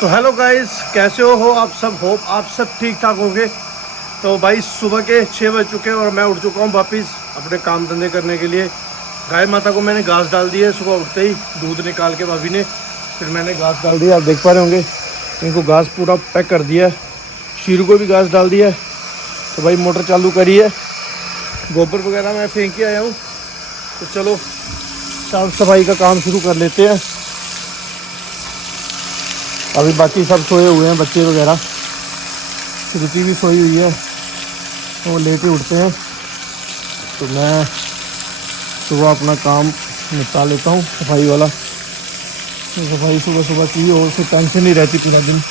तो hello guys, कैसे हो आप सब? होप आप सब ठीक ठाक होंगे। तो भाई सुबह के 6 बज चुके हैं और मैं उठ चुका हूँ वापस अपने काम धंधे करने के लिए। गाय माता को मैंने घास डाल दी है, सुबह उठते ही दूध निकाल के भाभी ने, फिर मैंने घास डाल दिया। आप देख पा रहे होंगे इनको घास पूरा पैक कर दिया है, शीरू को भी घास डाल दिया है। तो भाई मोटर चालू करी है, गोबर वगैरह मैं फेंक के आया हूँ। तो चलो साफ सफाई का काम शुरू कर लेते हैं। अभी बाकी सब सोए हुए हैं, बच्चे वगैरह, श्रुति भी सोई हुई है, वो लेट ही उठते हैं। तो मैं सुबह अपना काम निपटा लेता हूँ सफाई वाला। तो सफाई सुबह सुबह की और फिर टेंशन नहीं रहती पूरा दिन।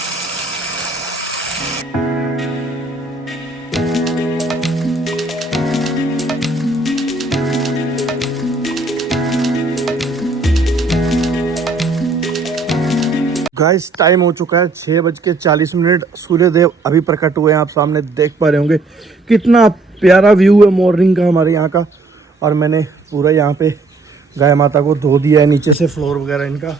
गाइस टाइम हो चुका है 6:40। सूर्यदेव अभी प्रकट हुए हैं, आप सामने देख पा रहे होंगे। कितना प्यारा व्यू है मॉर्निंग का हमारे यहाँ का। और मैंने पूरा यहाँ पे गाय माता को धो दिया है, नीचे से फ्लोर वगैरह इनका।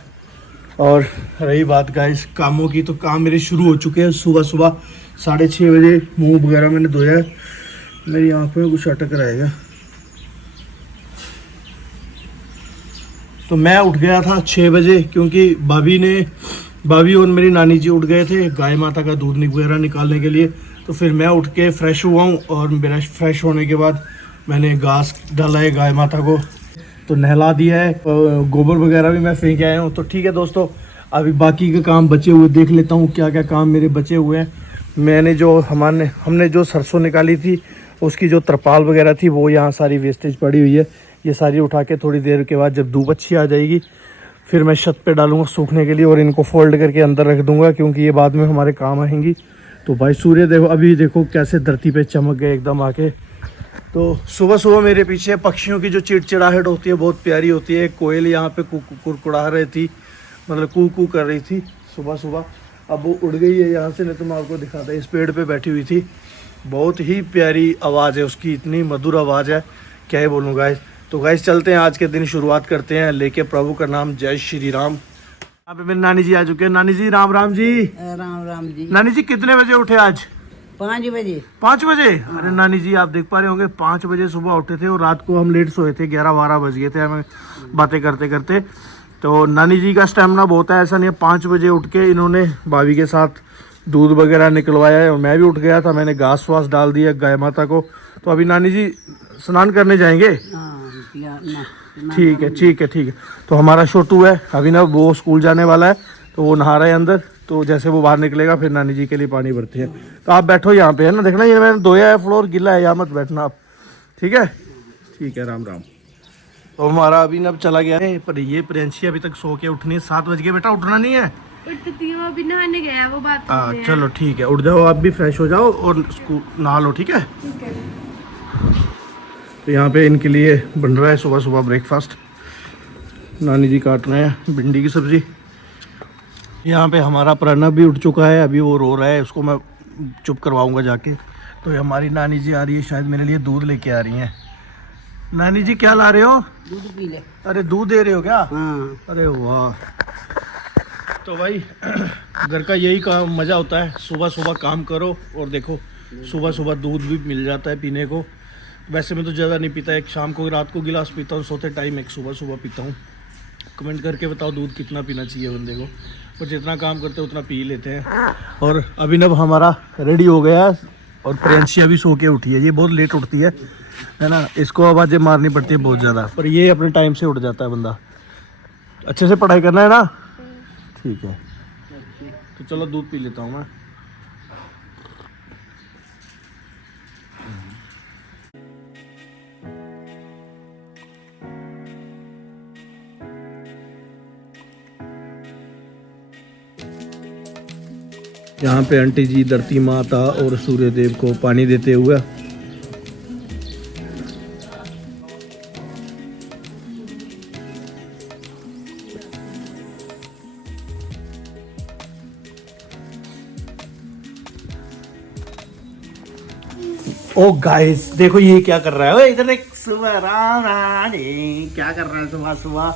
और रही बात गाइस कामों की, तो काम मेरे शुरू हो चुके हैं। सुबह सुबह 6:30 बजे मुँह वगैरह मैंने धोया है। मेरी आँख में कुछ अटक रहेगा। तो मैं उठ गया था 6 बजे, क्योंकि भाभी और मेरी नानी जी उठ गए थे गाय माता का दूध वगैरह निकालने के लिए। तो फिर मैं उठ के फ्रेश हुआ हूँ और मेरा फ्रेश होने के बाद मैंने घास डाला है गाय माता को, तो नहला दिया है। गोबर वगैरह भी मैं फेंक आया हूँ। तो ठीक है दोस्तों, अभी बाकी का काम बचे हुए देख लेता हूँ, क्या क्या काम मेरे बचे हुए हैं। मैंने जो हमने जो सरसों निकाली थी, उसकी जो तरपाल वगैरह थी, वो यहाँ सारी वेस्टेज पड़ी हुई है। ये सारी उठा के थोड़ी देर के बाद जब धूप अच्छी आ जाएगी, फिर मैं छत पे डालूंगा सूखने के लिए और इनको फोल्ड करके अंदर रख दूंगा, क्योंकि ये बाद में हमारे काम आएंगी। तो भाई सूर्य देखो, अभी देखो कैसे धरती पे चमक गए एकदम आके। तो सुबह सुबह मेरे पीछे पक्षियों की जो चिड़चिड़ाहट होती है बहुत प्यारी होती है। कोयल यहाँ पे कुड़कुड़ा रही थी, मतलब कू कू कर रही थी सुबह सुबह। अब वो उड़ गई है यहाँ से, नहीं तो मैं आपको दिखाता। इस पेड़ पे बैठी हुई थी, बहुत ही प्यारी आवाज़ है उसकी, इतनी मधुर आवाज़ है, क्या ही बोलूँ गाइस। तो गाइस चलते हैं, आज के दिन शुरुआत करते हैं लेके प्रभु का नाम, जय श्री राम। यहाँ पे मेरी नानी जी आ चुके हैं। नानी जी राम राम जी। राम राम जी। नानी जी कितने बजे उठे आज? 5 बजे। 5 बजे? अरे नानी जी आप देख पा रहे होंगे 5 बजे सुबह उठे थे, और रात को हम लेट सोए थे, 11-12 बज गए थे हमें बातें करते करते। तो नानी जी का स्टेमिना बहुत है, ऐसा नहीं है। 5 बजे उठ के इन्होंने भाभी के साथ दूध वगैरह निकलवाया है, और मैं भी उठ गया था, मैंने घास वास डाल दिया गाय माता को। तो अभी नानी जी स्नान करने जाएंगे। ठीक है ठीक है ठीक है। तो हमारा छोटू है अभिनव, वो स्कूल जाने वाला है, तो वो नहा रहा है अंदर। तो जैसे वो बाहर निकलेगा फिर नानी जी के लिए पानी भरते हैं। तो आप बैठो यहाँ पे, है ना, देखना ये मैंने धोया है, फ्लोर गिला है, यहाँ मत बैठना आप, ठीक है? ठीक है, राम राम। तो हमारा अभिनव चला गया है, पर ये प्रियंशी अभी तक सो के उठनी है। 7 बज गए, बेटा उठना नहीं है? उठती हूँ, अभी नहाने गया वो बात। चलो ठीक है, उठ जाओ आप भी, फ्रेश हो जाओ और स्कूल नहा लो, ठीक है? तो यहाँ पे इनके लिए बन रहा है सुबह सुबह ब्रेकफास्ट। नानी जी काट रहे हैं भिंडी की सब्ज़ी। यहाँ पे हमारा प्रणव भी उठ चुका है, अभी वो रो रहा है, उसको मैं चुप करवाऊँगा जाके। तो हमारी नानी जी आ रही है, शायद मेरे लिए दूध लेके आ रही हैं। नानी जी क्या ला रहे हो? दूध पी ले। अरे दूध दे रहे हो क्या? हाँ। अरे वाह। तो भाई घर का यही काम मज़ा होता है, सुबह सुबह काम करो और देखो सुबह सुबह दूध भी मिल जाता है पीने को। वैसे मैं तो ज़्यादा नहीं पीता, एक शाम को रात को गिलास पीता हूँ, सोते टाइम एक सुबह सुबह पीता हूँ। कमेंट करके बताओ दूध कितना पीना चाहिए बंदे को, पर जितना काम करते हैं उतना पी लेते हैं। और अभिनव हमारा रेडी हो गया है, और प्रियंशी अभी सो के उठी है। ये बहुत लेट उठती है ना, इसको आवाज़ें मारनी पड़ती है बहुत ज़्यादा, पर ये अपने टाइम से उठ जाता है बंदा। अच्छे से पढ़ाई करना है ना, ठीक है? तो चलो दूध पी लेता हूँ मैं। यहाँ पे आंटी जी धरती माता और सूर्य देव को पानी देते हुए। ओ गाइस देखो ये क्या कर रहा है, इधर एक सुबह राम क्या कर रहा है सुबह सुबह?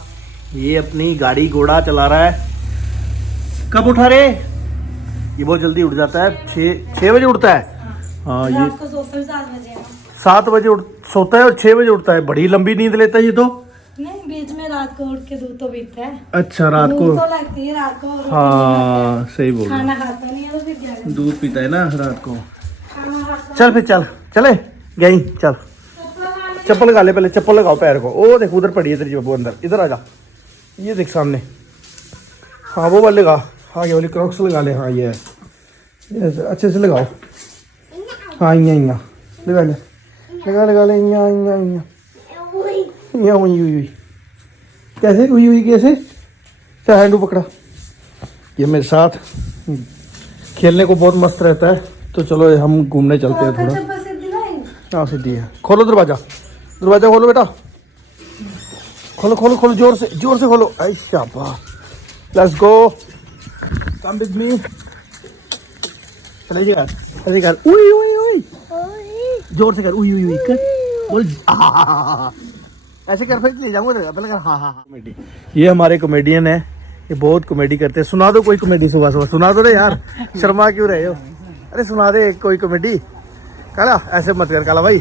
ये अपनी गाड़ी घोड़ा चला रहा है। कब उठा रे? ये बहुत जल्दी उठ जाता है, 6 बजे उठता है। हाँ ये रात को सोते हुए 7 बजे ना। 7 बजे सोता है और 6 बजे उठता है। बड़ी लंबी नींद लेता है ये तो। नहीं, बीच में रात को उठ के दूध तो पीता है। अच्छा रात को। भूख तो लगती है रात को, और हाँ सही बोल रहे खाना खाता नहीं है तो फिर क्या हो। करें? दूध पीता है ना रात को। खाना खाता चल फिर चले गई चल। चप्पल लगा ले, पहले चप्पल लगाओ पैर को। ओ देख उधर पड़ी है तेरी वो, अंदर इधर आ जा। ये देख सामने। हाँ वो वाले लगा। हाँ ये वाली क्रॉक्स लगा ले। हाँ ये अच्छे से लगाओ। हाँ इया लगा ले, लगा ले इया हुई कैसे हुई कैसे। क्या हैंडू पकड़ा। ये मेरे साथ खेलने को बहुत मस्त रहता है। तो चलो हम घूमने चलते हैं थोड़ा। चप्पल सीधी लाएंगे। हाँ सीधी है। खोलो दरवाजा खोलो बेटा। खोलो जोर से खोलो। आई शाबाश, let's go, come with me. चले यार, ऐसे कर उई जोर से कर उई कर बोल। ऐसे कर फिर ले जाऊंगा। पहले कर हाँ कॉमेडी। ये हमारे कॉमेडियन है, ये बहुत कॉमेडी करते हैं। सुना दो कोई कॉमेडी, सुबह सुना दो रे यार, शर्मा क्यों रहे हो। अरे सुना दे कोई कॉमेडी। काला ऐसे मत कर काला भाई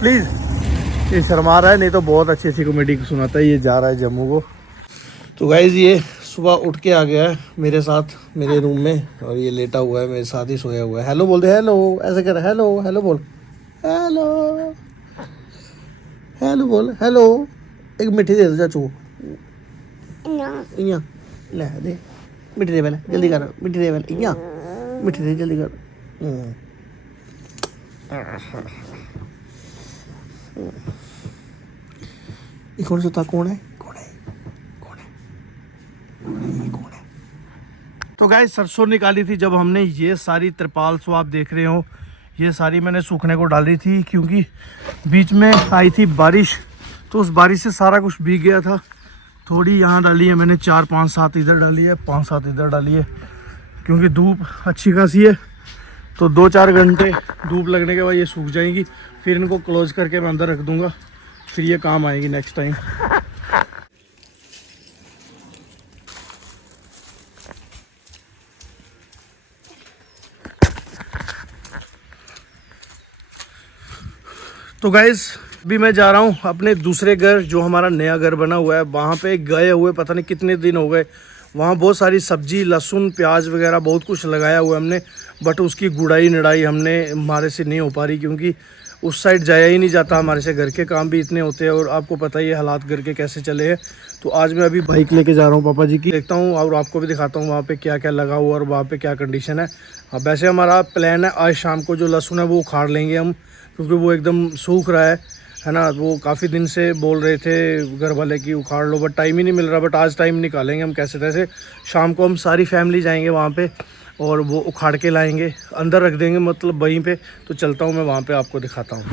प्लीज। ये शर्मा रहा है, नहीं तो बहुत अच्छी कॉमेडी सुनाता है। ये जा रहा है जम्मू को। तो गाइज ये सुबह उठ के आ गया है मेरे साथ मेरे रूम में, और ये लेटा हुआ है मेरे साथ ही सोया हुआ है। हेलो बोल दे, हेलो ऐसे कर, हेलो बोल, हेलो बोल, हेलो। एक मिठी दे दो चाचू को। इया ले दे मिठी दे, पहले जल्दी कर, मिठी दे पहले, इया मिठी दे जल्दी कर। ये कौन सा कौन है। तो गाइस सरसों निकाली थी जब हमने, ये सारी त्रिपाल सो आप देख रहे हो, ये सारी मैंने सूखने को डाली थी क्योंकि बीच में आई थी बारिश, तो उस बारिश से सारा कुछ भीग गया था। थोड़ी यहाँ डाली है मैंने, 4-5-7 इधर डाली है, 5-7 इधर डाली है, क्योंकि धूप अच्छी खासी है। तो 2-4 घंटे धूप लगने के बाद ये सूख जाएंगी, फिर इनको क्लोज करके मैं अंदर रख दूँगा, फिर ये काम आएगी नेक्स्ट टाइम। तो गाइज़ अभी मैं जा रहा हूँ अपने दूसरे घर, जो हमारा नया घर बना हुआ है। वहाँ पे गए हुए पता नहीं कितने दिन हो गए। वहाँ बहुत सारी सब्जी, लहसुन, प्याज वगैरह बहुत कुछ लगाया हुआ है हमने, बट उसकी गुड़ाई निड़ाई हमारे से नहीं हो पा रही, क्योंकि उस साइड जाया ही नहीं जाता हमारे से। घर के काम भी इतने होते हैं और आपको पता ही है हालात घर के कैसे चले हैं। तो आज मैं अभी बाइक लेके जा रहा हूँ पापा जी की, देखता हूँ और आपको भी दिखाता हूँ वहाँ पे क्या क्या लगा हुआ और वहाँ पे क्या कंडीशन है। अब वैसे हमारा प्लान है आज शाम को जो लहसुन है वो उखाड़ लेंगे हम, क्योंकि वो एकदम सूख रहा है ना। वो काफ़ी दिन से बोल रहे थे घर वाले की उखाड़ लो, बट टाइम ही नहीं मिल रहा। बट आज टाइम निकालेंगे हम कैसे तैसे। शाम को हम सारी फैमिली जाएंगे वहाँ पे और वो उखाड़ के लाएंगे, अंदर रख देंगे मतलब वहीं पे। तो चलता हूँ मैं वहाँ पे, आपको दिखाता हूँ।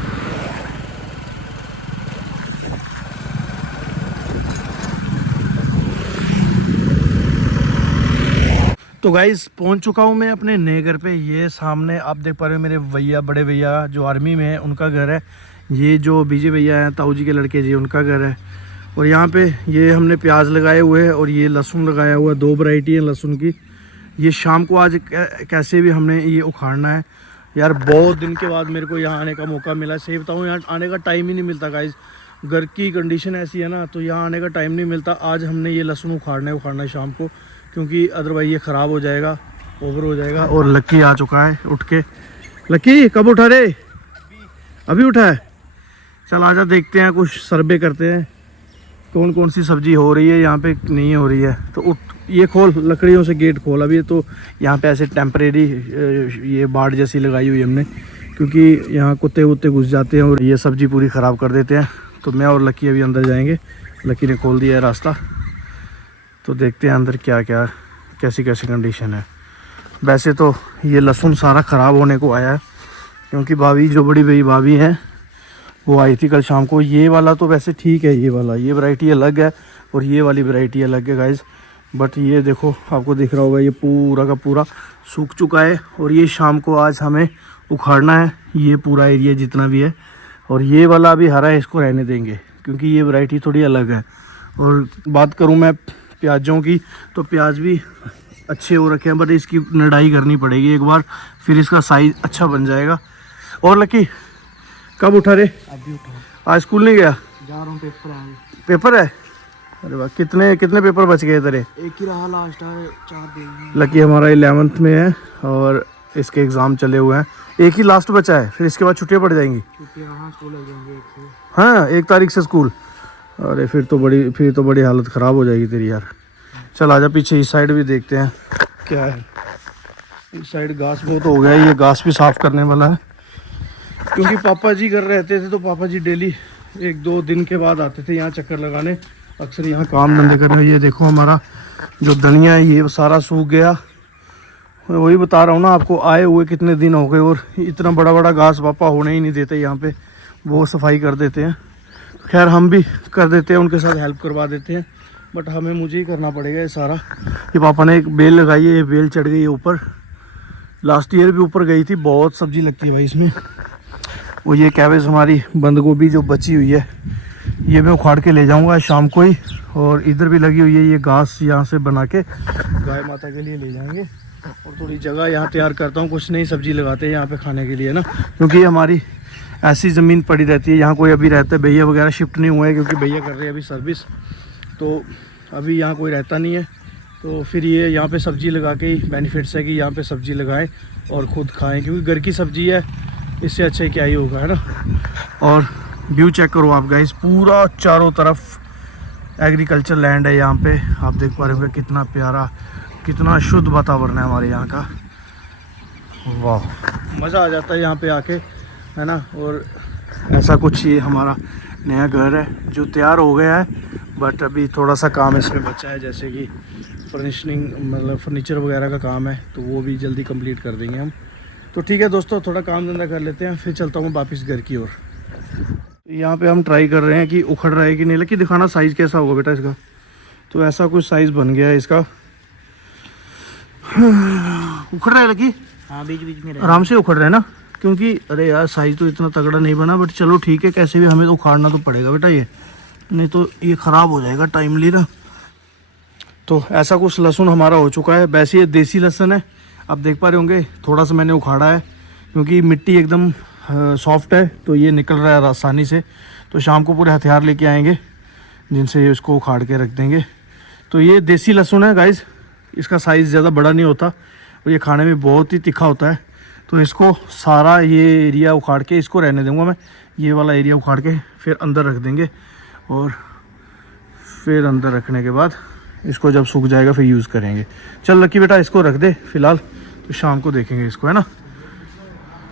तो गाइस पहुंच चुका हूं मैं अपने नए घर पे। ये सामने आप देख पा रहे हो मेरे भैया, बड़े भैया जो आर्मी में है उनका घर है। ये जो बीजे भैया हैं ताऊ जी के लड़के जी, उनका घर है। और यहाँ पे ये हमने प्याज लगाए हुए हैं और ये लहसुन लगाया हुआ है। 2 वैरायटी है लहसुन की। ये शाम को आज कैसे भी हमने ये उखाड़ना है। यार बहुत दिन के बाद मेरे को यहाँ आने का मौका मिला। सही बताऊँ यहाँ आने का टाइम ही नहीं मिलता गाइस, घर की कंडीशन ऐसी है ना, तो यहाँ आने का टाइम नहीं मिलता। आज हमने ये लहसुन उखाड़ना है शाम को, क्योंकि अदरवाइज ये ख़राब हो जाएगा, ओवर हो जाएगा। और लक्की आ चुका है उठ के। लक्की कब उठा रे? अभी उठा है। चल आजा देखते हैं, कुछ सर्वे करते हैं कौन कौन सी सब्जी हो रही है यहाँ पे, नहीं हो रही है। तो उठ, ये खोल, लकड़ियों से गेट खोल। अभी तो यहाँ पे ऐसे टेम्परेरी ये बाड़ जैसी लगाई हुई हमने, क्योंकि यहाँ कुत्ते वुत्ते घुस जाते हैं और ये सब्जी पूरी ख़राब कर देते हैं। तो मैं और लक्की अभी अंदर जाएंगे। लक्की ने खोल दिया है रास्ता, तो देखते हैं अंदर क्या क्या कैसी कैसी कंडीशन है। वैसे तो ये लहसुन सारा ख़राब होने को आया है, क्योंकि भाभी जो बड़ी भाई भाभी हैं वो आई थी कल शाम को। ये वाला तो वैसे ठीक है, ये वाला ये वैरायटी अलग है और ये वाली वैरायटी अलग है गाइस। बट ये देखो आपको दिख रहा होगा ये पूरा का पूरा सूख चुका है। और ये शाम को आज हमें उखाड़ना है ये पूरा एरिया जितना भी है। और ये वाला अभी हरा है, इसको रहने देंगे क्योंकि ये वैरायटी थोड़ी अलग है। और बात करूँ मैं प्याज़ों की, तो प्याज भी अच्छे हो रखे हैं, बट इसकी निडाई करनी पड़ेगी एक बार, फिर इसका साइज अच्छा बन जाएगा। और लकी कब उठा रे? अभी उठा आज स्कूल नहीं गया? जा रहा हूँ, पेपर है। पेपर है? अरे वाह, कितने कितने पेपर बच गए तेरे? एक ही रहा लास्ट, 4 दिन। लकी हमारा 11th में है और इसके एग्ज़ाम चले हुए हैं, एक ही लास्ट बचा है, फिर इसके बाद छुट्टियाँ पड़ जाएंगी। छुट्टियाँ कहाँ, स्कूल लग जाएंगे 1 से। हाँ 1 तारीख से स्कूल। अरे फिर तो बड़ी हालत ख़राब हो जाएगी तेरी यार। चल आजा पीछे, इस साइड भी देखते हैं क्या है। इस साइड घास बहुत हो गया है, ये घास भी साफ़ करने वाला है, क्योंकि पापा जी घर रहते थे तो पापा जी डेली 1-2 दिन के बाद आते थे यहाँ चक्कर लगाने, अक्सर यहाँ काम धंधे करने। ये देखो हमारा जो धनिया है ये सारा सूख गया, मैं वही बता रहा हूँ ना आपको, आए हुए कितने दिन हो गए और इतना बड़ा बड़ा घास पापा होने ही नहीं देते यहाँ पे, वो सफाई कर देते हैं। खैर हम भी कर देते हैं, उनके साथ हेल्प करवा देते हैं, बट मुझे ही करना पड़ेगा ये सारा। ये पापा ने एक बेल लगाई है, ये बेल चढ़ गई है ऊपर, लास्ट ईयर भी ऊपर गई थी, बहुत सब्जी लगती है भाई इसमें। वो ये कैबेज हमारी बंद गोभी जो बची हुई है ये मैं उखाड़ के ले जाऊंगा शाम को ही, और इधर भी लगी हुई है ये घास, यहाँ से बना के गाय माता के लिए ले जाएंगे। और थोड़ी जगह यहाँ तैयार करता हूँ, कुछ नई सब्जी लगाते हैं यहाँ पे खाने के लिए ना, क्योंकि ये हमारी ऐसी ज़मीन पड़ी रहती है, यहाँ कोई अभी रहता है, भैया वगैरह शिफ्ट नहीं हुए हैं क्योंकि भैया कर रहे हैं अभी सर्विस, तो अभी यहाँ कोई रहता नहीं है। तो फिर ये यहाँ पे सब्ज़ी लगा के ही बेनिफिट्स है कि यहाँ पे सब्ज़ी लगाएं और ख़ुद खाएं, क्योंकि घर की सब्ज़ी है, इससे अच्छा क्या ही होगा, है ना। और व्यू चेक करो आप गाइस, पूरा चारों तरफ एग्रीकल्चर लैंड है यहाँ पे, आप देख पा रहे होंगे कितना प्यारा, कितना शुद्ध वातावरण है हमारे यहाँ का। वाह, मज़ा आ जाता है यहाँ पे आके, है ना। और ऐसा कुछ ये हमारा नया घर है जो तैयार हो गया है, बट अभी थोड़ा सा काम इसमें बचा है, जैसे कि फर्निशिंग मतलब फर्नीचर वगैरह का काम है, तो वो भी जल्दी कंप्लीट कर देंगे हम। तो ठीक है दोस्तों, थोड़ा काम धंधा कर लेते हैं, फिर चलता हूँ मैं वापस घर की ओर। यहाँ पे हम ट्राई कर रहे हैं कि उखड़ रहा है कि नहीं। लकी दिखाना साइज़ कैसा होगा बेटा इसका। तो ऐसा कुछ साइज़ बन गया है इसका। उखड़ रहा है लकी? हाँ, बीच बीच में आराम से उखड़ रहा है ना, क्योंकि अरे यार साइज़ तो इतना तगड़ा नहीं बना, बट चलो ठीक है, कैसे भी हमें तो उखाड़ना तो पड़ेगा बेटा ये, नहीं तो ये ख़राब हो जाएगा टाइमली ना। तो ऐसा कुछ लहसुन हमारा हो चुका है, वैसे ये देसी लहसुन है, आप देख पा रहे होंगे, थोड़ा सा मैंने उखाड़ा है क्योंकि मिट्टी एकदम सॉफ्ट है, तो ये निकल रहा है आसानी से। तो शाम को पूरे हथियार लेके आएंगे जिनसे इसको उखाड़ के रख देंगे। तो ये देसी लहसुन है गाइस, इसका साइज़ ज़्यादा बड़ा नहीं होता और ये खाने में बहुत ही तीखा होता है। तो इसको सारा ये एरिया उखाड़ के इसको रहने दूंगा मैं, ये वाला एरिया उखाड़ के फिर अंदर रख देंगे, और फिर अंदर रखने के बाद इसको जब सूख जाएगा फिर यूज़ करेंगे। चल लकी बेटा इसको रख दे फ़िलहाल, तो शाम को देखेंगे इसको, है ना।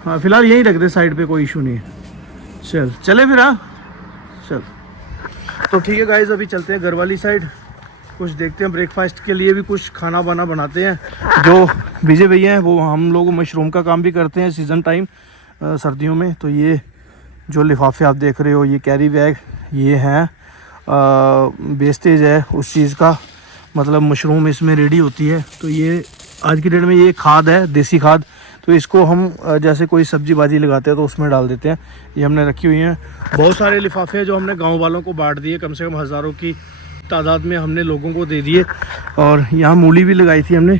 हाँ फ़िलहाल यहीं रख दे साइड पे, कोई इशू नहीं है। चले फिर, हाँ चल। तो ठीक है गाइस, अभी चलते हैं घर वाली साइड, कुछ देखते हैं, ब्रेकफास्ट के लिए भी कुछ खाना वाना बनाते हैं। जो विजय भैया हैं वो हम लोग मशरूम का काम भी करते हैं सीज़न टाइम सर्दियों में। तो ये जो लिफाफे आप देख रहे हो, ये कैरी बैग, ये हैं वेस्टेज है उस चीज़ का, मतलब मशरूम इसमें रेडी होती है। तो ये आज की डेट में ये खाद है, देसी खाद, तो इसको हम जैसे कोई सब्जी बाजी लगाते हैं तो उसमें डाल देते हैं। ये हमने रखी हुई हैं, बहुत सारे लिफाफे हैं जो हमने गांव वालों को बांट दिए, कम से कम हज़ारों की तादाद में हमने लोगों को दे दिए। और यहाँ मूली भी लगाई थी हमने,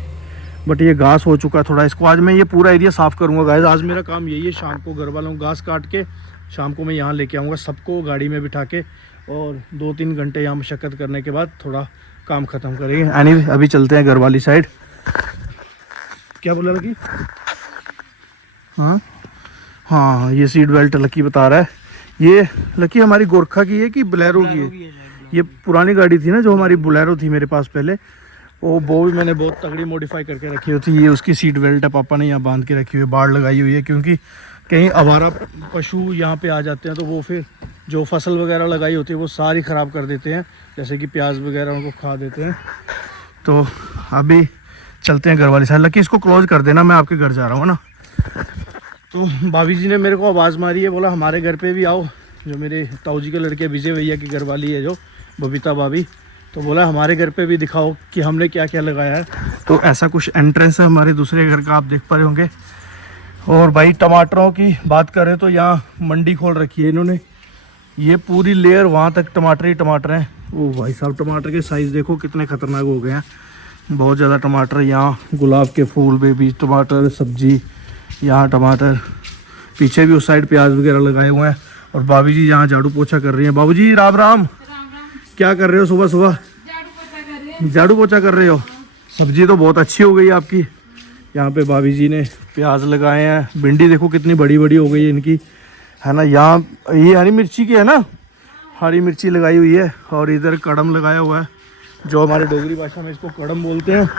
बट ये घास हो चुका है थोड़ा, इसको आज मैं ये पूरा एरिया साफ़ करूँगा गाइस। आज मेरा काम यही है, शाम को घर वालों को घास काट के शाम को मैं यहाँ लेके आऊँगा सबको गाड़ी में बिठा के, और 2-3 घंटे यहाँ मशक्क़त करने के बाद थोड़ा काम ख़त्म करेंगे। एनीवे अभी चलते हैं घर वाली साइड। क्या बोला लकी? हाँ ये सीट बेल्ट लकी बता रहा है। ये लकी हमारी गोरखा की है कि बोलेरो की है? ये पुरानी गाड़ी थी ना जो हमारी बोलेरो थी मेरे पास पहले, वो भी मैंने बहुत तगड़ी मॉडिफाई करके रखी हुई थी। ये उसकी सीट बेल्ट है, पापा ने यहाँ बांध के रखी हुई है, बाड़ लगाई हुई है, क्योंकि कहीं आवारा पशु यहाँ पे आ जाते हैं तो वो फिर जो फसल वगैरह लगाई होती है वो सारी ख़राब कर देते हैं, जैसे कि प्याज वगैरह उनको खा देते हैं। तो अभी चलते हैं घर वाली साइड। लकी इसको क्लोज कर देना, मैं आपके घर जा रहा हूँ ना। तो भाभी जी ने मेरे को आवाज़ मारी है, बोला हमारे घर पे भी आओ, जो मेरे ताऊ जी के लड़के विजय भैया की घर वाली है जो बबीता भाभी, तो बोला हमारे घर पे भी दिखाओ कि हमने क्या क्या लगाया है। तो ऐसा कुछ एंट्रेंस है हमारे दूसरे घर का, आप देख पा रहे होंगे। और भाई टमाटरों की बात करें तो यहाँ मंडी खोल रखी है इन्होंने, ये पूरी लेयर वहाँ तक टमाटर ही टमाटर हैं। ओ भाई साहब, टमाटर के साइज़ देखो कितने ख़तरनाक हो गए हैं। बहुत ज़्यादा टमाटर, यहाँ गुलाब के फूल पे भी टमाटर, सब्जी, यहाँ टमाटर, पीछे भी उस साइड प्याज वगैरह लगाए हुए हैं। और भाभी जी यहाँ झाड़ू पोछा कर रही हैं। बाबू जी राम राम, क्या कर रहे हो सुबह सुबह? झाड़ू पोछा कर रहे हो। सब्जी तो बहुत अच्छी हो गई आपकी। यहाँ पे भाभी जी ने प्याज लगाए हैं। भिंडी देखो कितनी बड़ी बड़ी हो गई है इनकी, है ना। यहाँ ये हरी मिर्ची की है ना, हरी मिर्ची लगाई हुई है। और इधर कड़म लगाया हुआ है, जो हमारे डोगरी भाषा में इसको कड़म बोलते हैं।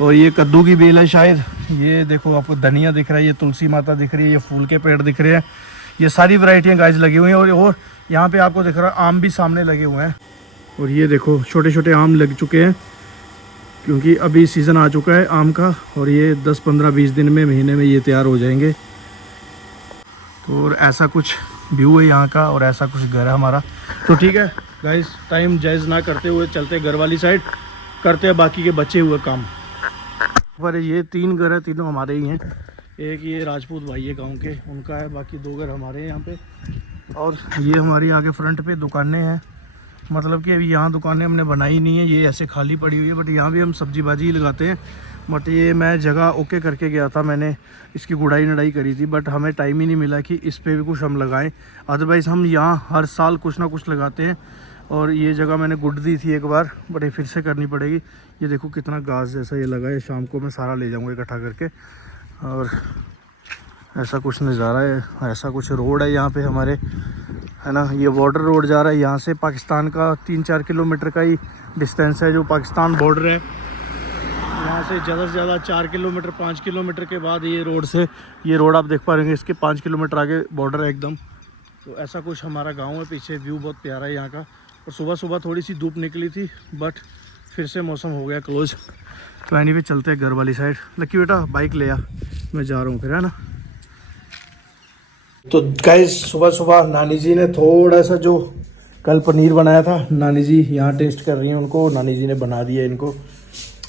और ये कद्दू की बेल है शायद। ये देखो आपको धनिया दिख रहा है, ये तुलसी माता दिख रही है, ये फूल के पेड़ दिख रहे हैं। ये सारी वैरायटियाँ गाइस लगी हुई हैं। और यहाँ पे आपको दिख रहा है आम भी सामने लगे हुए हैं। और ये देखो छोटे छोटे आम लग चुके हैं, क्योंकि अभी सीज़न आ चुका है आम का। और ये 10-15-20 दिन में, महीने में ये तैयार हो जाएंगे। तो और ऐसा कुछ व्यू है यहाँ का, और ऐसा कुछ घर है हमारा। तो ठीक है गाइस, टाइम जायज़ ना करते हुए चलते घर वाली साइड, करते हैं बाकी के बचे हुए काम। पर ये 3 घर है, तीनों हमारे ही हैं। एक ये राजपूत भाई है गांव के, उनका है। बाकी 2 घर हमारे हैं यहाँ पे। और ये हमारी आगे फ्रंट पे दुकानें हैं। मतलब कि अभी यहाँ दुकानें हमने बनाई नहीं है, ये ऐसे खाली पड़ी हुई है। बट यहाँ भी हम सब्जी भाजी ही लगाते हैं। बट ये मैं जगह ओके करके गया था, मैंने इसकी गुड़ाई नड़ाई करी थी। बट हमें टाइम ही नहीं मिला कि इस पे भी कुछ हम लगाएं। अदरवाइज़ हम यहाँ हर साल कुछ ना कुछ लगाते हैं। और ये जगह मैंने गुड दी थी एक बार, बट ये फिर से करनी पड़ेगी। ये देखो कितना घास जैसा ये लगा है। शाम को मैं सारा ले जाऊँगा इकट्ठा करके। और ऐसा कुछ नज़ारा है, ऐसा कुछ रोड है यहाँ पे हमारे, है ना। ये बॉर्डर रोड जा रहा है यहाँ से। पाकिस्तान का 3-4 किलोमीटर का ही डिस्टेंस है जो पाकिस्तान बॉर्डर है। यहाँ से ज़्यादा से ज़्यादा 4 किलोमीटर 5 किलोमीटर के बाद ये रोड से, ये रोड आप देख पा रहे हैं, इसके 5 किलोमीटर आगे बॉर्डर है एकदम। तो ऐसा कुछ हमारा गाँव है। पीछे व्यू बहुत प्यारा है यहाँ का। और सुबह सुबह थोड़ी सी धूप निकली थी, बट फिर से मौसम हो गया क्लोज। तो एनीवे चलते हैं घर वाली साइड। लक्की बेटा बाइक ले आ, मैं जा रहा हूँ फिर, है ना। तो गाइस सुबह सुबह नानी जी ने थोड़ा सा, जो कल पनीर बनाया था, नानी जी यहाँ टेस्ट कर रही हैं उनको। नानी जी ने बना दिया इनको,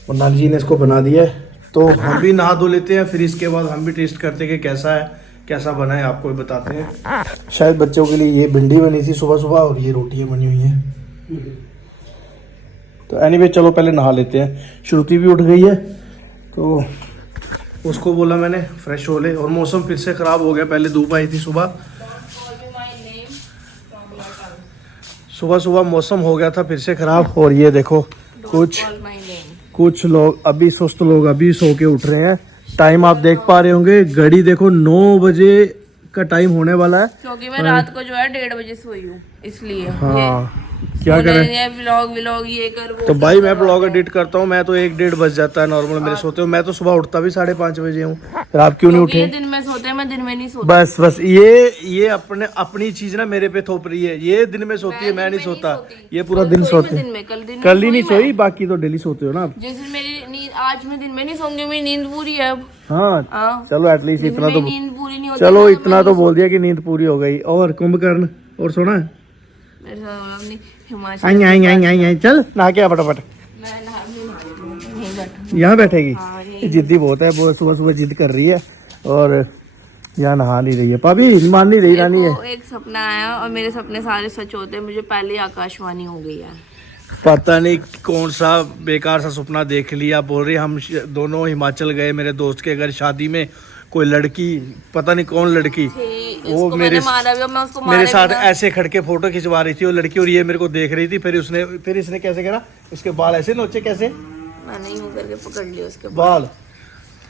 और नानी जी ने इसको बना दिया है। तो हम भी नहा धो लेते हैं, फिर इसके बाद हम भी टेस्ट करते हैं कि कैसा है, कैसा बना है, आपको भी बताते हैं। शायद बच्चों के लिए ये भिंडी बनी थी सुबह सुबह, और ये रोटियाँ बनी हुई हैं। तो एनीवे चलो पहले नहा लेते हैं। श्रुति भी उठ गई है, तो उसको बोला मैंने फ्रेश हो ले। और मौसम फिर से ख़राब हो गया। पहले धूप आई थी सुबह सुबह मौसम हो गया था फिर से ख़राब। और ये देखो कुछ लोग अभी सुस्त लोग अभी सो के उठ रहे हैं। टाइम आप देख पा रहे होंगे, घड़ी देखो 9 बजे का टाइम होने वाला है, क्योंकि मैं रात को जो है 1:30 बजे सोई हूँ, इसलिए। हाँ क्या करें, व्लॉग ये कर वो। तो भाई मैं ब्लॉग एडिट करता हूँ, मैं तो 1-1:30 बज जाता है नॉर्मल मेरे सोते हो। मैं तो सुबह उठता भी 5:30 बजे हूँ। फिर आप क्यों नहीं उठे? दिन में सोते हैं, मैं दिन में नहीं सोता। बस ये अपनी चीज ना मेरे पे थोप रही है। ये दिन में सोती है, मैं नहीं सोता। ये पूरा दिन सोते हैं। कल ही नहीं सोई, बाकी तो डेली सोते हो ना आप। जैसे मेरी नींद, आज मैं दिन में नहीं सोऊंगी, मेरी नींद पूरी है अब। हाँ चलो एटलीस्ट इतना तो, नींद पूरी नहीं होती, चलो इतना तो बोल दिया कि नींद पूरी हो गई। और कुंभकर्ण और सोना है, चल नहा के आ फटाफट। यहाँ बैठेगी, जिद्दी बहुत है वो, सुबह सुबह जिद कर रही है और यहाँ नहा नहीं रही है। पापी मान नहीं रही रानी है। एक सपना आया और मेरे सपने सारे सच होते हैं। मुझे पहले ही आकाशवाणी हो गई है। पता नहीं कौन सा बेकार सा सपना देख लिया। बोल रही हम दोनों हिमाचल गए मेरे दोस्त के घर शादी में, कोई लड़की, पता नहीं कौन लड़की, वो मेरे साथ ऐसे खड़के फोटो खिंचवा रही थी वो लड़की। और ये मेरे को देख रही थी। फिर इसने कैसे करा, उसके बाल ऐसे नोचे, कैसे मैंने यूं करके पकड़ लिया उसके बाल।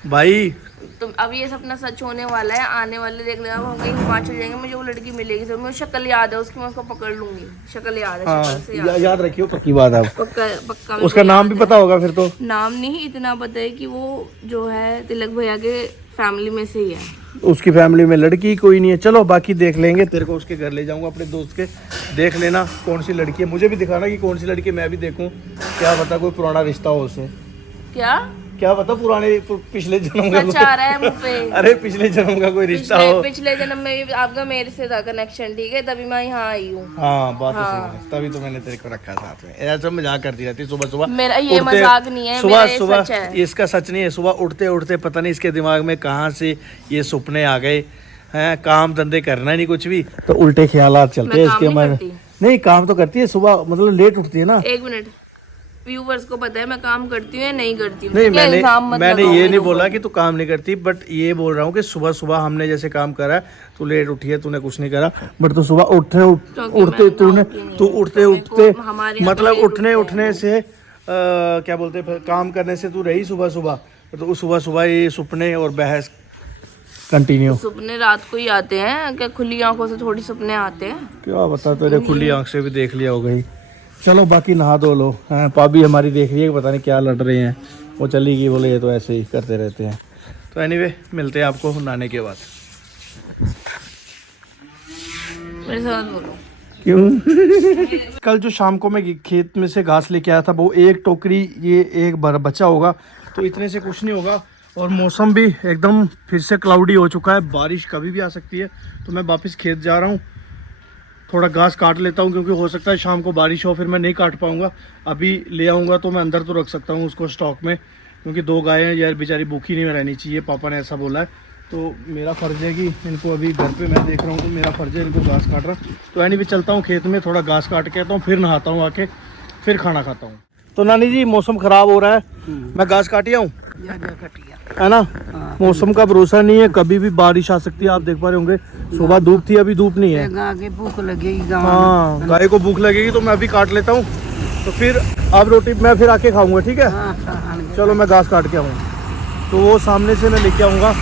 भाई तुम अब ये सपना सच होने वाला है, आने वाले देख लेना। हम कहीं हिमाचल जाएंगे, मुझे वो लड़की मिलेगी, सब मुझे शक्ल याद है उसकी, मैं उसको पकड़ लूंगी। शक्ल याद है, हाँ, शक्ल से याद रखियो पक्की बात है। पक्का उसका नाम भी पता होगा फिर तो? नाम नहीं, इतना पता है कि वो जो है तिलक भैया के फैमिली में से ही है। उसकी फैमिली में लड़की कोई नहीं है। चलो बाकी देख लेंगे, तेरे को उसके घर ले जाऊंगा अपने दोस्त के, देख लेना कौन सी लड़की है। मुझे भी दिखाना कि कौन सी लड़की है, मैं भी देखूं, क्या पता कोई पुराना रिश्ता हो उससे। क्या पता पुराने पिछले जन्म का सच आ रहा है मुझ पे। अरे पिछले जन्म का कोई रिश्ता हो। पिछले जन्म में भी आपका मेरे से था कनेक्शन, ठीक है, तभी मैं यहाँ आई हूँ। हाँ बात तो सही है, तभी तो मैंने तेरे को रखा साथ में। ऐसा मजाक करती रहती सुबह सुबह। मेरा ये मजाक नहीं है, सुबह इसका सच नहीं है। सुबह उठते उठते पता नहीं इसके दिमाग में कहाँ से ये सपने आ गए हैं। काम धंधे करना नहीं कुछ भी, तो उल्टे ख्यालात चलते हैं इसके मन। नहीं काम तो करती है, सुबह मतलब लेट उठती है ना। 1 मिनट व्यूवर्स को पता है मैं काम करती हूँ या नहीं करती हूँ। नहीं, क्या इल्जाम मत मैंने लगाओ ये मेरे नहीं ऊपर। बोला कि तू काम नहीं करती, बट ये बोल रहा हूँ कि सुबह सुबह हमने जैसे काम करा है, तू लेट उठी है, तूने कुछ नहीं करा, बट तू सुबह क्योंकि उठते मैं तूने गाँव की नहीं तू हूँ, उठते तो मेरे को उठते हमारे यहाँ मतलब लेट उठने उठते हैं उठने से क्या बोलते हैं, काम करने से तू रही सुबह सुबह, तो सुबह सुबह ये सपने और बहस कंटिन्यू। सपने रात को ही आते हैं क्या? खुली आंखों से थोड़ी सपने आते हैं। क्या बता, तेरे खुली आंख से भी देख लिया होगा ही। चलो बाकी नहा धो लो। हाँ, पापी हमारी देख रही है कि पता नहीं क्या लड़ रहे हैं, वो चली गई, बोले ये तो ऐसे ही करते रहते हैं। तो एनीवे मिलते हैं आपको नहाने के बाद। मेरे साथ बोलो। क्यों? कल जो शाम को मैं खेत में से घास लेके आया था, वो एक टोकरी ये एक बार बचा होगा, तो इतने से कुछ नहीं होगा। और मौसम भी एकदम फिर से क्लाउडी हो चुका है, बारिश कभी भी आ सकती है। तो मैं वापस खेत जा रहा हूँ, थोड़ा घास काट लेता हूँ, क्योंकि हो सकता है शाम को बारिश हो, फिर मैं नहीं काट पाऊँगा। अभी ले आऊँगा तो मैं अंदर तो रख सकता हूँ उसको स्टॉक में, क्योंकि 2 गायें यार बेचारी भूखी नहीं रहनी चाहिए, पापा ने ऐसा बोला है। तो मेरा फ़र्ज़ है कि इनको अभी घर पे मैं देख रहा हूँ, तो मेरा फ़र्ज़ है इनको घास काट रहा। तो एनीवे चलता हूँ खेत में, थोड़ा घास काट के आता हूँ, फिर नहाता हूँ आके, फिर खाना खाता हूँ। तो नानी जी मौसम ख़राब हो रहा है, मैं घास काटिया हूँ, है ना। मौसम का भरोसा नहीं है, कभी भी बारिश आ सकती है। आप देख पा रहे होंगे, सुबह धूप थी, अभी धूप नहीं है। आगे भूख लगेगी। हाँ, गाय को भूख लगेगी, तो मैं अभी काट लेता हूँ, तो फिर अब रोटी मैं फिर आके खाऊंगा, ठीक है। चलो मैं घास काट के आऊँ, तो वो सामने से मैं लेके आऊँगा।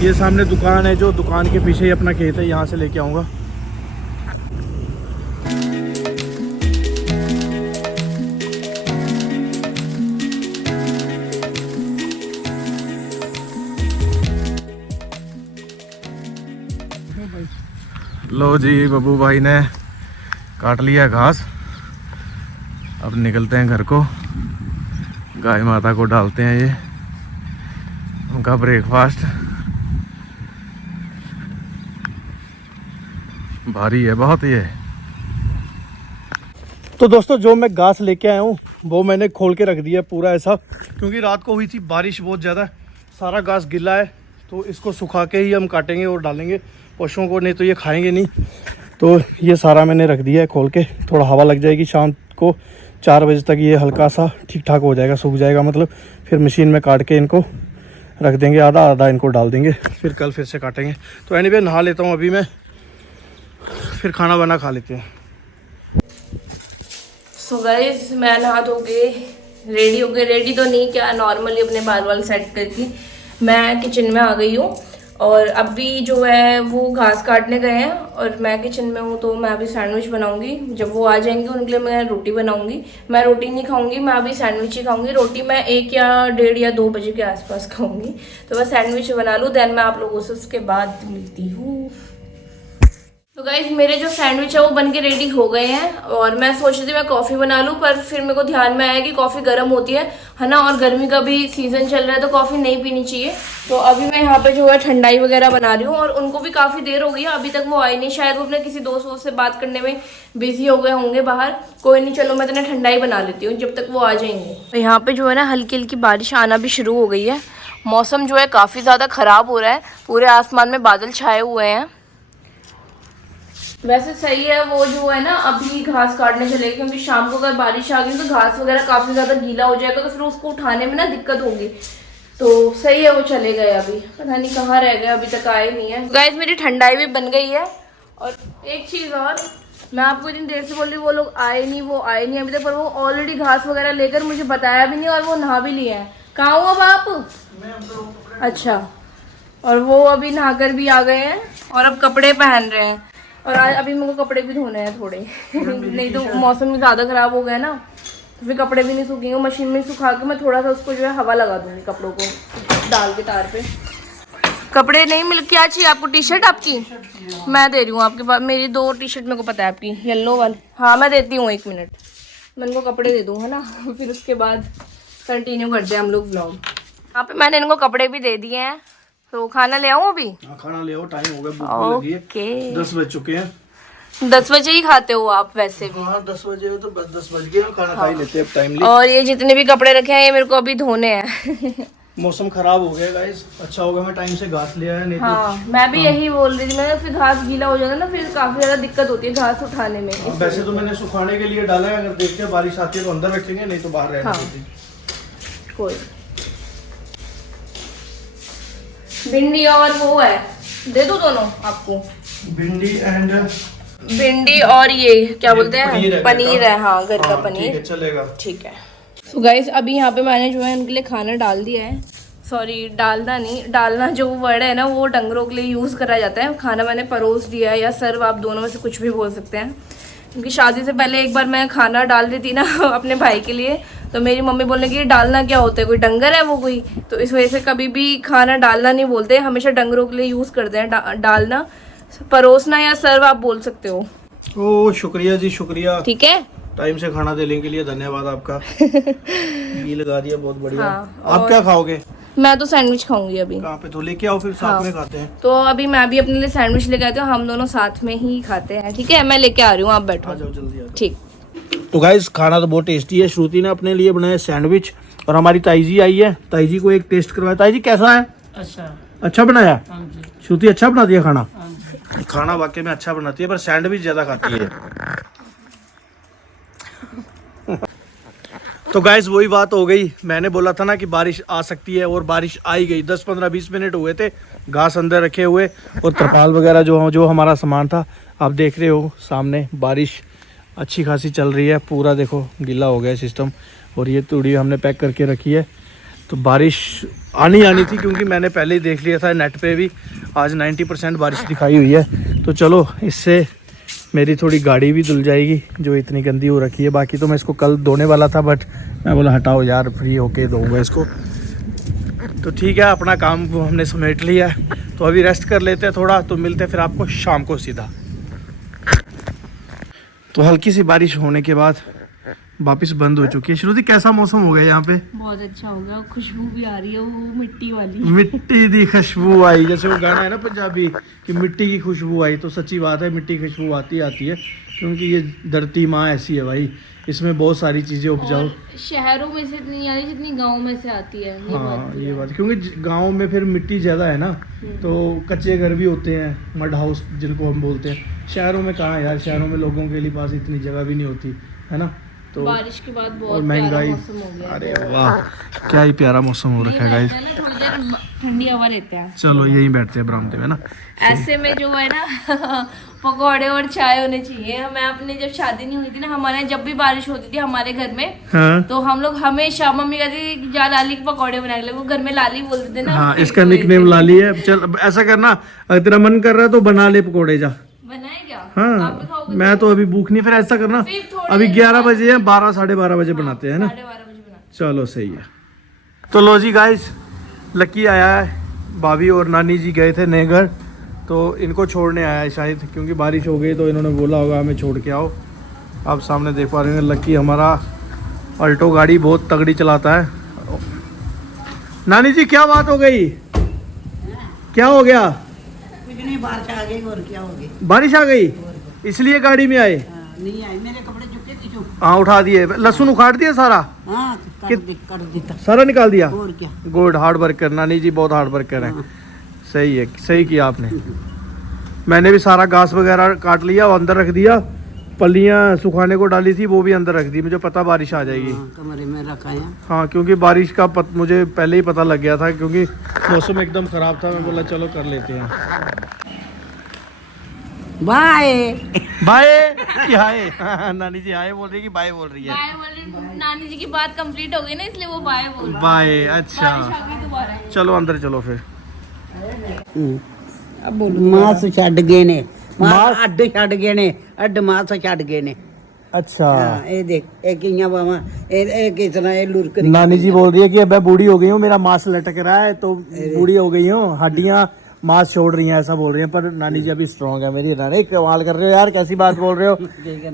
ये सामने दुकान है, जो दुकान के पीछे ही अपना खेत है, यहाँ से लेके आऊँगा। लो जी, बब्बू भाई ने काट लिया घास, अब निकलते हैं घर को। गाय माता को डालते हैं ये उनका ब्रेकफास्ट। भारी है बहुत ये। तो दोस्तों, जो मैं घास लेके आया हूँ वो मैंने खोल के रख दिया पूरा ऐसा, क्योंकि रात को हुई थी बारिश बहुत ज़्यादा, सारा घास गिला है। तो इसको सुखा के ही हम काटेंगे और डालेंगे पशुओं को, नहीं तो ये खाएंगे नहीं। तो ये सारा मैंने रख दिया है खोल के, थोड़ा हवा लग जाएगी, शाम को 4 बजे तक ये हल्का सा ठीक ठाक हो जाएगा, सूख जाएगा मतलब। फिर मशीन में काट के इनको रख देंगे, आधा आधा इनको डाल देंगे, फिर कल फिर से काटेंगे। तो एनीवे नहा लेता हूँ अभी मैं, फिर खाना बना खा लेते हैं। सो गाइस, मैं नहा धो के रेडी हो गई। रेडी तो नहीं, क्या नॉर्मली अपने बाल वाल सेट करके मैं किचन में आ गई हूँ। और अभी जो है वो घास काटने गए हैं और मैं किचन में हूँ, तो मैं अभी सैंडविच बनाऊंगी। जब वो आ जाएंगे उनके लिए मैं रोटी बनाऊंगी। मैं रोटी नहीं खाऊंगी, मैं अभी सैंडविच ही खाऊंगी। रोटी मैं 1 या 1:30 या 2 बजे के आसपास खाऊंगी। तो मैं सैंडविच बना लूँ, देन मैं आप लोगों से उसके बाद मिलती हूँ। तो गाइज, मेरे जो सैंडविच है वो बन के रेडी हो गए हैं, और मैं सोच रही थी मैं कॉफ़ी बना लूँ, पर फिर मेरे को ध्यान में आया कि कॉफ़ी गर्म होती है ना, और गर्मी का भी सीज़न चल रहा है, तो कॉफ़ी नहीं पीनी चाहिए। तो अभी मैं यहाँ पे जो है ठंडाई वगैरह बना रही हूँ, और उनको भी काफ़ी देर हो गई है, अभी तक वो आए नहीं। शायद वो अपने किसी दोस्त से बात करने में बिजी हो गए होंगे बाहर। कोई नहीं, चलो मैं इतना ठंडाई बना लेती हूँ जब तक वो आ जाएंगे। तो यहाँ पे जो है ना हल्की हल्की बारिश आना भी शुरू हो गई है। मौसम जो है काफ़ी ज़्यादा ख़राब हो रहा है, पूरे आसमान में बादल छाए हुए हैं। वैसे सही है वो जो है ना अभी घास काटने चले, क्योंकि शाम को अगर बारिश आ गई तो घास वगैरह काफ़ी ज़्यादा गीला हो जाएगा, तो फिर उसको उठाने में ना दिक्कत होगी। तो सही है वो चले गए, अभी पता नहीं कहाँ रह गए, अभी तक आए नहीं है। गाइस, मेरी ठंडाई भी बन गई है। और एक चीज़ और, मैं आपको इतनी देर से बोल रही हूँ, वो लोग आए नहीं अभी तक, पर वो ऑलरेडी घास वगैरह लेकर मुझे बताया भी नहीं, और वो नहा भी लिए हैं। कहाँ हुआ बाप? अच्छा, और वो अभी नहाकर भी आ गए हैं और अब कपड़े पहन रहे हैं। और आज अभी मेरे को कपड़े भी धोने हैं थोड़े नहीं तो मौसम भी ज़्यादा ख़राब हो गया ना, तो फिर कपड़े भी नहीं सूखेंगे। मशीन में सुखा के मैं थोड़ा सा उसको जो है हवा लगा दूंगी, कपड़ों को डाल के तार पे। कपड़े नहीं मिल, क्या चाहिए आपको? टी शर्ट आपकी मैं दे रही हूँ आपके पास। मेरी 2 टी शर्ट मेरे को पता है आपकी, येलो वाली। हाँ मैं देती हूँ, 1 मिनट मैं इनको कपड़े दे दूँ, है ना। फिर उसके बाद कंटिन्यू करते हैं हम लोग व्लॉग। यहाँ पे मैंने इनको कपड़े भी दे दिए हैं। तो खाना ले आऊँ अभी? खाना ले आओ, टाइम हो गया, भूख लगी है। 10 बज चुके हैं। 10 बजे ही खाते हो आप वैसे भी? हाँ 10 बजे हो तो बस 10 बज गए, खाना खा ही लेते हैं अब टाइमली। और ये जितने भी कपड़े रखे हैं ये मेरे को अभी धोने हैं मौसम खराब हो गया गाइस, अच्छा होगा मैं टाइम से घास ले आया, नहीं हाँ मैं भी यही बोल रही थी, मैं फिर घास गीला हो जाता ना, फिर काफी ज्यादा दिक्कत होती है घास उठाने में। तो वैसे तो मैंने सुखाने के लिए डाला है, अगर देखते हैं बारिश आती है तो अंदर रखेंगे, नहीं तो बाहर रहने हाँ। देते। कोई भिंडी और वो है, दे दो दोनों आपको। भिंडी एंड भिंडी और ये क्या बोलते पनीर है, हैं, पनीर है, हाँ घर का ठीक है, पनीर। चलेगा। ठीक है। तो गाइस अभी यहाँ पे मैंने जो है उनके लिए खाना डाल दिया है। सॉरी डालना नहीं, डालना जो वर्ड है ना वो डंगरों के लिए यूज़ करा जाता है। खाना मैंने परोस दिया है या सर्व, आप दोनों में से कुछ भी बोल सकते हैं। क्योंकि शादी से पहले एक बार मैं खाना डाल रही थी ना अपने भाई के लिए, तो मेरी मम्मी बोलने की डालना क्या होता है, कोई डंगर है वो कोई, तो इस वजह से कभी भी खाना डालना नहीं बोलते, हमेशा डंगरों के लिए यूज़ करते हैं डालना। परोसना या सर्व आप बोल सकते हो। ओ शुक्रिया जी, शुक्रिया, ठीक है। टाइम से खाना देने के लिए धन्यवाद आपका। घी लगा दिया, बहुत बढ़िया। हाँ, आप क्या खाओगे? मैं तो सैंडविच खाऊंगी अभी। कहाँ पे? तो लेके आओ फिर साथ हाँ। में खाते हैं। तो अभी मैं भी अपने लिए सैंडविच लेके आती हूँ, हम दोनों साथ में ही खाते हैं। ठीक है, मैं लेके आ रही हूँ, आप आ बैठो। जाओ जल्दी आ जाओ। ठीक। तो गाइस खाना तो बहुत टेस्टी है। श्रुति ने अपने लिए बनाया सैंडविच और हमारी ताई जी आई है, ताई जी को एक टेस्ट करवाया। ताई जी कैसा है? अच्छा बनाया? श्रुति अच्छा बनाती है खाना? खाना वाकई में अच्छा बनाती है, पर सैंडविच ज्यादा खाती है। तो गाइस वही बात हो गई, मैंने बोला था ना कि बारिश आ सकती है, और बारिश आई गई। 10-15-20 मिनट हुए थे घास अंदर रखे हुए, और तरपाल वगैरह जो हमारा सामान था, आप देख रहे हो सामने बारिश अच्छी खासी चल रही है। पूरा देखो गीला हो गया सिस्टम, और ये तूड़ी हमने पैक करके रखी है। तो बारिश आनी थी, क्योंकि मैंने पहले ही देख लिया था नेट पे भी, आज 90% बारिश दिखाई हुई है। तो चलो इससे मेरी थोड़ी गाड़ी भी धुल जाएगी जो इतनी गंदी हो रखी है। बाकी तो मैं इसको कल धोने वाला था, बट मैं बोला हटाओ यार, फ्री होके धोऊंगा इसको। तो ठीक है, अपना काम को हमने समेट लिया है, तो अभी रेस्ट कर लेते हैं थोड़ा, तो मिलते हैं फिर आपको शाम को सीधा। तो हल्की सी बारिश होने के बाद वापस बंद हो चुकी है। श्रुति कैसा मौसम हो गया यहाँ पे? बहुत अच्छा होगा, खुशबू भी आ रही है वो मिट्टी वाली। मिट्टी दी खुशबू आई, जैसे वो गाना है ना पंजाबी कि मिट्टी की खुशबू आई। तो सच्ची बात है, मिट्टी की खुशबू आती है, क्योंकि ये धरती माँ ऐसी है भाई, इसमें बहुत सारी चीजें उपजाओ। शहरों में से इतनी आती जितनी गाँव में से आती है। हाँ ये बात, क्योंकि गांव में फिर मिट्टी ज़्यादा है ना, तो कच्चे घर भी होते हैं, मड हाउस जिनको हम बोलते हैं। शहरों में कहाँ यार, शहरों में लोगों के लिए पास इतनी जगह भी नहीं होती है ना। तो बारिश के बाद और बहुत महंगाई, प्यारा मौसम हो गया। अरे वाह क्या ही प्यारा मौसम हो रखा है गाइस। थोड़ी देर ठंडी हवा रहता है। चलो यहीं बैठते हैं बरामदे में ना। ऐसे में जो है ना पकौड़े और चाय होने चाहिए। मैं अपनी जब शादी नहीं हुई थी ना, हमारे जब भी बारिश होती थी हमारे घर में, हाँ तो हम लोग हमेशा, मम्मी कहती थी कि जा लाली के पकौड़े बना ले, वो घर में लाली बोलते थे ना। हाँ, इसका निकनेम लाली है। चल ऐसा करना, अगर तेरा मन कर रहा है तो बना ले पकोड़े, जा। बनाए क्या? आप हाँ भी खाओगे? मैं तो अभी भूख नहीं, फिर ऐसा करना फिर थोड़ी अभी देर 11 बजे है, 12-12:30 बजे बनाते हैं ना। 12:30 बजे बना। चलो सही है। तो लो जी गाइस, लकी आया है, भाभी और नानी जी गए थे नए घर, तो इनको छोड़ने आया है शायद, क्योंकि बारिश हो गई तो इन्होंने बोला होगा हमें छोड़ के आओ। आप सामने देख पा रहे हैं, लकी हमारा अल्टो गाड़ी बहुत तगड़ी चलाता है। नानी जी क्या बात हो गई, क्या हो गया? बारिश आ गई और क्या होगी? बारिश आ गई इसलिए गाड़ी में आए? नहीं आई, मेरे कपड़े चुके थे जो। हाँ उठा दिए, लहसुन उखाड़ दिया सारा, हाँ कर देता। सारा निकाल दिया। और क्या? गुड, हार्ड वर्कर नानी जी, बहुत हार्ड वर्कर है। सही है, सही किया आपने। मैंने भी सारा घास वगैरह काट लिया और अंदर रख दिया, पल्लियाँ सुखाने को डाली थी वो भी अंदर रख दी, मुझे पता बारिश आ जाएगी। कमरे में रखा है। हाँ क्योंकि बारिश का मुझे पहले ही पता लग गया था, क्योंकि मौसम एकदम ख़राब था। मैं बोला चलो कर लेते हैं। बाय बाय क्या है? नानी जी आए बोल रही है कि बाय बोल रही है? बाय बोल रही, नानी जी की बात कंप्लीट हो गई ना, इसलिए वो बाय बोल रही है। बाय, अच्छा बारिश आ गई दोबारा। चलो अंदर चलो फिर। अब बोलो। मास छड़ गए ने, मास अड्ड छड़ गए ने, अड्ड मास छड़ गए ने। अच्छा हाँ ये देख, एक इयां बावा, एक इतना ये लुरक रही। नानी जी बोल रही है कि अब मैं बूढ़ी हो गई हूँ, मेरा मांस लटक रहा है, तो बूढ़ी हो गई हूँ, हड्डियाँ मांस छोड़ रही हैं, ऐसा बोल रही हैं। पर नानी जी अभी स्ट्रांग है मेरी। अरे कमाल कर रहे हो यार, कैसी बात बोल रहे हो?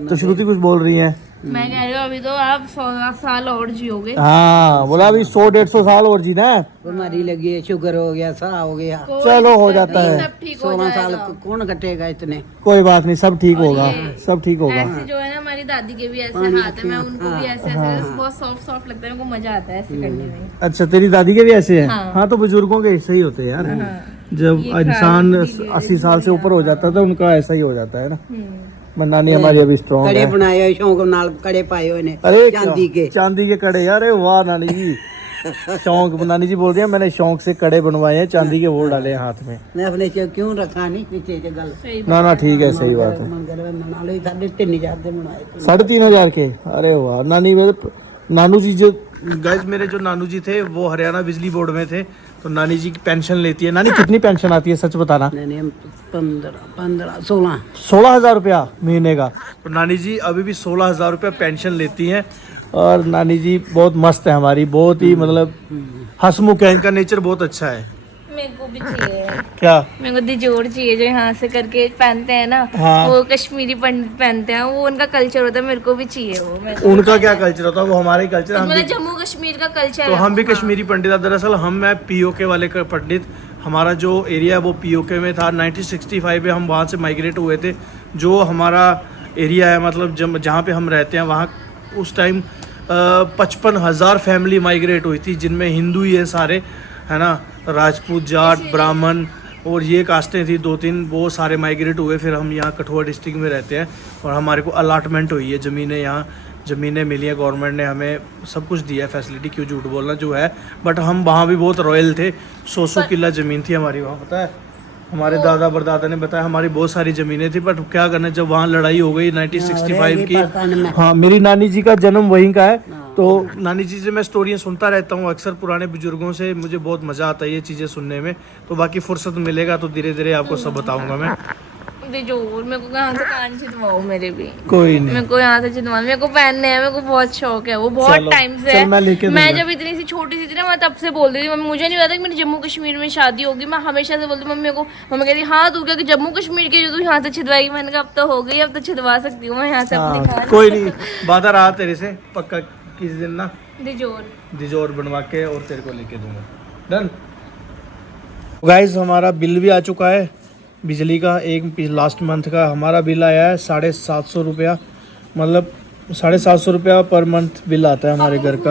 तो श्रुति कुछ बोल रही है। मैं कह रही हूँ अभी तो आप 100 साल और जियोगे। हाँ बोला अभी 100-150 साल और जीना है। बीमारी लगी है, शुगर हो गया, सा हो गया। कोई चलो, हो दिक्कत जाता नहीं, है। सब ठीक हो 16 साल जाएगा। कौन कटेगा इतने? कोई बात नहीं, सब ठीक होगा, ये सब ठीक होगा। ऐसे जो है ना हमारी दादी के भी ऐसे पानी हाथ है, मैं उनको भी ऐसे ऐसे बहुत सॉफ्ट सॉफ्ट लगता है, मेरे को मजा आता है ऐसे करने में। अच्छा तेरी दादी के भी ऐसे हैं? हाँ। हाँ तो बुजुर्गों के ऐसे ही होते हैं यार। हाँ। जब ये इंसान खराब भी है, 80 साल से ऊपर हो जाता है तो उनका ऐसा ही हो जाता है ना। हम्म। मैं नानी हमारी अभी स्ट्रॉन्ग कड़े है। बनाए हुए शौक नाल, कड़े पाए हुए ने अरे चांदी के। चांदी के कड़े यार, वाह नानी जी। शौक, नानी जी बोल रही है मैंने शौक से कड़े बनवाए हैं, चांदी के वो डाले हैं हाथ में। मैं अपने च क्यों रखा नहीं पीछे से गल सही ना ना ठीक है, सही बात है। मंगल में मना लो 3,500 दे बनाए थे। 3,500 के? अरे वाह नानी। मेरे नानू जी जो गाइस, मेरे जो नानू जी थे वो हरियाणा बिजली बोर्ड में थे, तो नानी जी की पेंशन लेती है। नानी कितनी पेंशन आती है सच बताना? मैंने 15 16 16,000 रुपया महीने का। तो नानी जी अभी भी 16,000 रुपया पेंशन लेती हैं। और नानी जी बहुत मस्त है हमारी, बहुत ही मतलब हंसमुख है, इनका नेचर बहुत अच्छा है। मेरे को भी चाहिए, क्या? मेरे को दिजोर चाहिए जो यहाँ से करके पहनते हैं ना। हाँ। वो कश्मीरी पंडित पहनते हैं, वो उनका कल्चर होता है, मेरे को भी चाहिए वो। मैं उनका क्या कल्चर होता है, वो हमारे कल्चर। हम भी, मतलब जम्मू कश्मीर का कल्चर तो हम भी कश्मीरी पंडित हैं। दरअसल हम मैं पीओके वाले का पंडित, हमारा जो एरिया है वो पीओके में था। 1965 में हम वहाँ से माइग्रेट हुए थे। जो हमारा एरिया है मतलब जहाँ पे हम रहते हैं वहाँ उस टाइम 55,000 फैमिली माइग्रेट हुई थी, जिनमें हिंदू ही है सारे, है ना। राजपूत, जाट, ब्राह्मण और ये कास्टें थी 2-3, वो सारे माइग्रेट हुए। फिर हम यहाँ कठुआ डिस्ट्रिक्ट में रहते हैं और हमारे को अलाटमेंट हुई है ज़मीनें, यहाँ ज़मीनें मिली हैं, गवर्नमेंट ने हमें सब कुछ दिया है, फैसिलिटी, क्यों झूठ बोलना जो है। बट हम वहाँ भी बहुत रॉयल थे। 100 किला ज़मीन थी हमारी वहाँ, पता है। हमारे दादा परदादा ने बताया हमारी बहुत सारी ज़मीनें थी, बट क्या करना, जब वहाँ लड़ाई हो गई 1965 की। हाँ मेरी नानी जी का जन्म वहीं का है, तो नानी जी से मैं स्टोरियाँ सुनता रहता हूँ अक्सर पुराने बुजुर्गों से, मुझे बहुत मज़ा आता है ये चीज़ें सुनने में। तो बाकी फुर्सत मिलेगा तो धीरे धीरे आपको सब बताऊँगा मैं। दिजोर मेरे को यहाँ से कान छिदवाओ, मेरे भी। कोई नहीं, मेरे को यहाँ से छिदवा, मेरे को पहनने हैं, मेरे को बहुत शौक है वो, बहुत चलो, टाइम से चल है। मैं लेके मैं दूंगा। जब इतनी सी छोटी सी थी ना, मैं तब से बोल रही थी मम्मी, मुझे नहीं पता कि मेरी जम्मू कश्मीर में शादी होगी। मैं हमेशा से बोलती मम्मी को, मम्मी कहती हाँ तू क्या कि जम्मू कश्मीर की जो तू यहाँ से छिदवाएगी। मैंने कहा अब तो हो गई, अब तो छिदवा सकती हूँ मैं यहाँ से अपनी हाँ खान। कोई नहीं, वादा रहा तेरे से पक्का, किसी दिन ना दिजोर दिजोर बनवा के और तेरे को लेके दूंगा। डन गाइस, हमारा बिल भी आ चुका है बिजली का। एक लास्ट मंथ का हमारा बिल आया है 750 रुपया, मतलब 750 रुपया पर मंथ बिल आता है हमारे घर का।